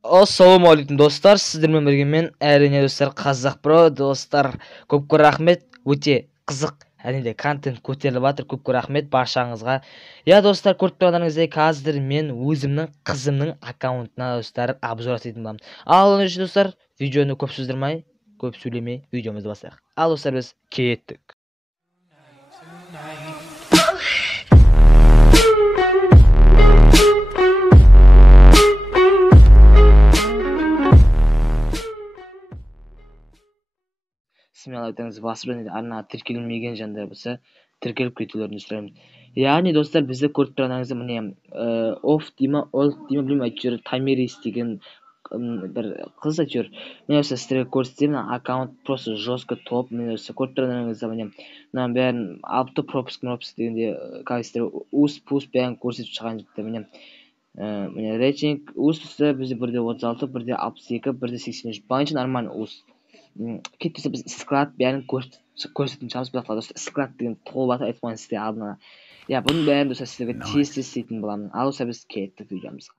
Ассалаумағалейкум достар, сіздермен бірге мен әрине достар қазақ бро. Достар, көп рахмет, өте қызық әрине контент көтеріліп жатыр. Көп рахмет баршаңызға. Я достар, көріп тұрғандарыңыздай қазір мен өзімнің қызымның аккаунтына достар обзор жасайтын боламын. Ал онымен достар, видеоны көп сөздірмей, көп сөйлемей видеомызды бастайық. Ал достар, біз кеттік. Сімеялайтыңыз басып арна тіркелмеген жандар болса тіркеліп кетулерін сұраймын. Яғни достар, бізді көріп тұрғаныңызда міне оф дейма, ол дейма білмеймін, әйтеуір таймерис деген бір қыз әйтеуір. Мен осы сіздерге көрсетемін, аккаунт просто жестко топ. Мен осы көріп тұрғаныңызда міне мынаның бәрін алты пропуск дегенде кайстер ус-пус бәрін көрсетіп шығған жігіттер. Міне рейтинг ус-пусы бізде бірде 36, бірде 62, бірде 83. Баншын нормально ус. Кетпесе біз склад бәрін көрсететін шығамыз. Бірақ достар, склад деген толып жатыр, айтып қойған сізде алдына. Я, бұның бәрін достар сіздерге тез істейтін боламын. Ал достар, біз кеттік видеомызға.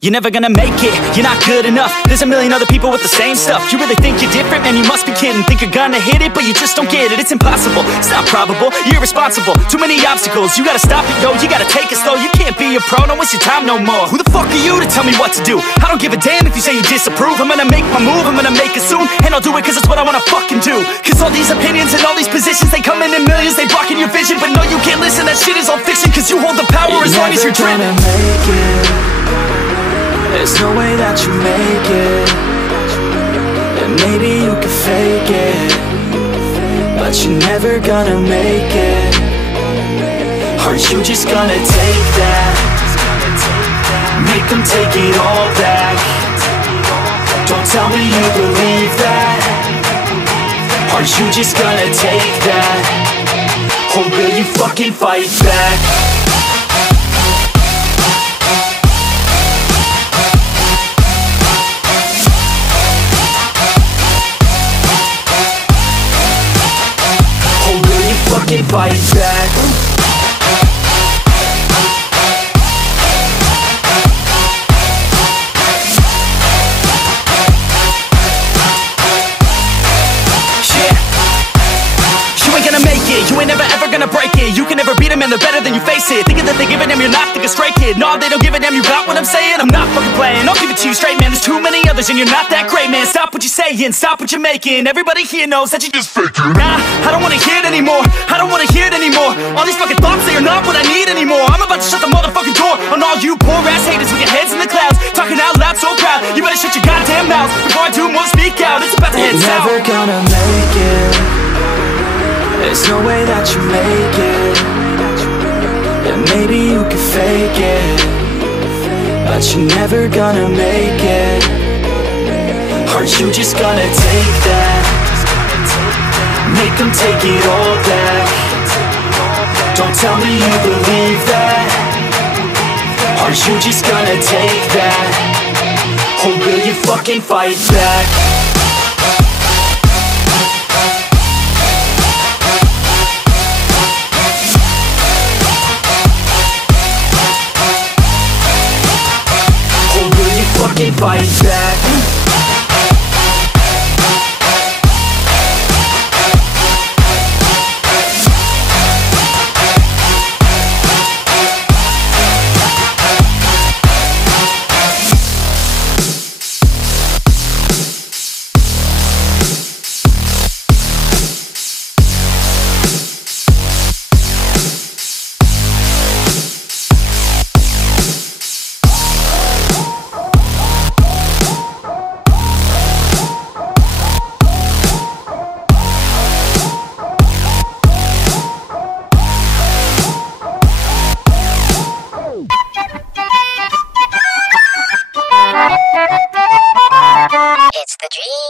You're never gonna make it, you're not good enough. There's a million other people with the same stuff. You really think you're different? Man, you must be kidding. Think you're gonna hit it, but you just don't get it. It's impossible, it's not probable, you're irresponsible. Too many obstacles, you gotta stop it, yo. You gotta take it slow, you can't be a pro. Don't waste your time no more. Who the fuck are you to tell me what to do? I don't give a damn if you say you disapprove. I'm gonna make my move, I'm gonna make it soon. I'll do it cause it's what I wanna fucking do. Cause all these opinions and all these positions, they come in millions, they blocking your vision. But no, you can't listen, that shit is all fiction. Cause you hold the power as long as you're dreaming. Make it. There's no way that you make it. And maybe you can fake it, but you're never gonna make it. Are you just gonna take that? Make them take it all back. Don't tell me you believe that. Are you just gonna take that? Or will you fucking fight back? Or will you fucking fight back? You ain't never ever gonna break it. You can never beat them and they're better than you face it. Thinking that they give a damn, you're not thinking straight, kid. No, they don't give a damn, you got what I'm saying? I'm not fucking playing, I'll give it to you straight, man. There's too many others and you're not that great, man. Stop what you're saying, stop what you're making. Everybody here knows that you just faking. Nah, I don't wanna hear it anymore, I don't wanna hear it anymore. All these fucking thoughts, they are not what I need anymore. I'm about to shut the motherfucking door on all you poor ass haters with your heads in the clouds, talking out loud so proud. You better shut your goddamn mouth before I do more speak out. It's about to head south. Never gonna make it. There's no way that you make it. And maybe you can fake it, but you're never gonna make it. Are you just gonna take that? Make them take it all back. Don't tell me you believe that. Are you just gonna take that? Or will you fucking fight back? Fucking fight back. It's the dream.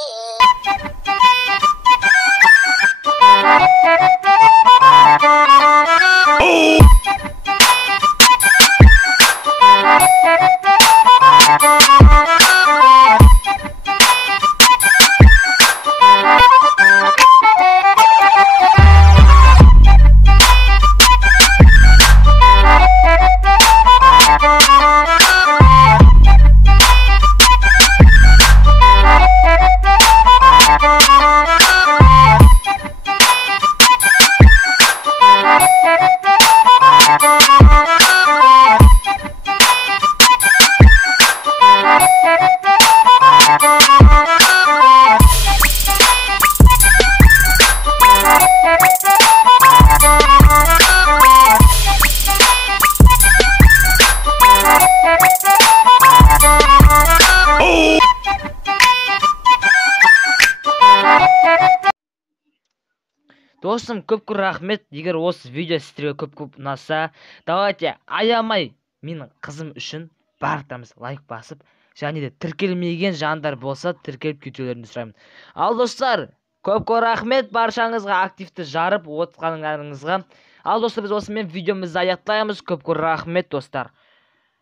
Достым, көп рахмет. Егер осы видео сіздерге көп ұнаса, давайте аямай менің қызым үшін барлықтарымыз лайк басып, және де тіркелмеген жандар болса, тіркеліп кетулеріңізді сұраймын. Ал достар, көп рахмет баршаңызға активті жарып отқаныңызға. Ал достар, біз осымен видеомызды аяқтаймыз. Көп рахмет достар.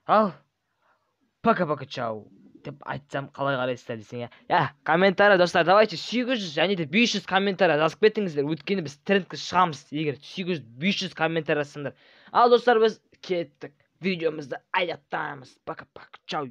Ал пока-пока, чау деп айтсам қалай қарайсыздар десең, я комментарий достар, давайте 800 және де 500 комментарий жазып кетіңіздер. Өткені біз трендке шығамыз, егер 800-500 комментарий жазсаңдар. Ал достар, біз кеттік, видеомызды аяқтаймыз. Пока-пока, чау.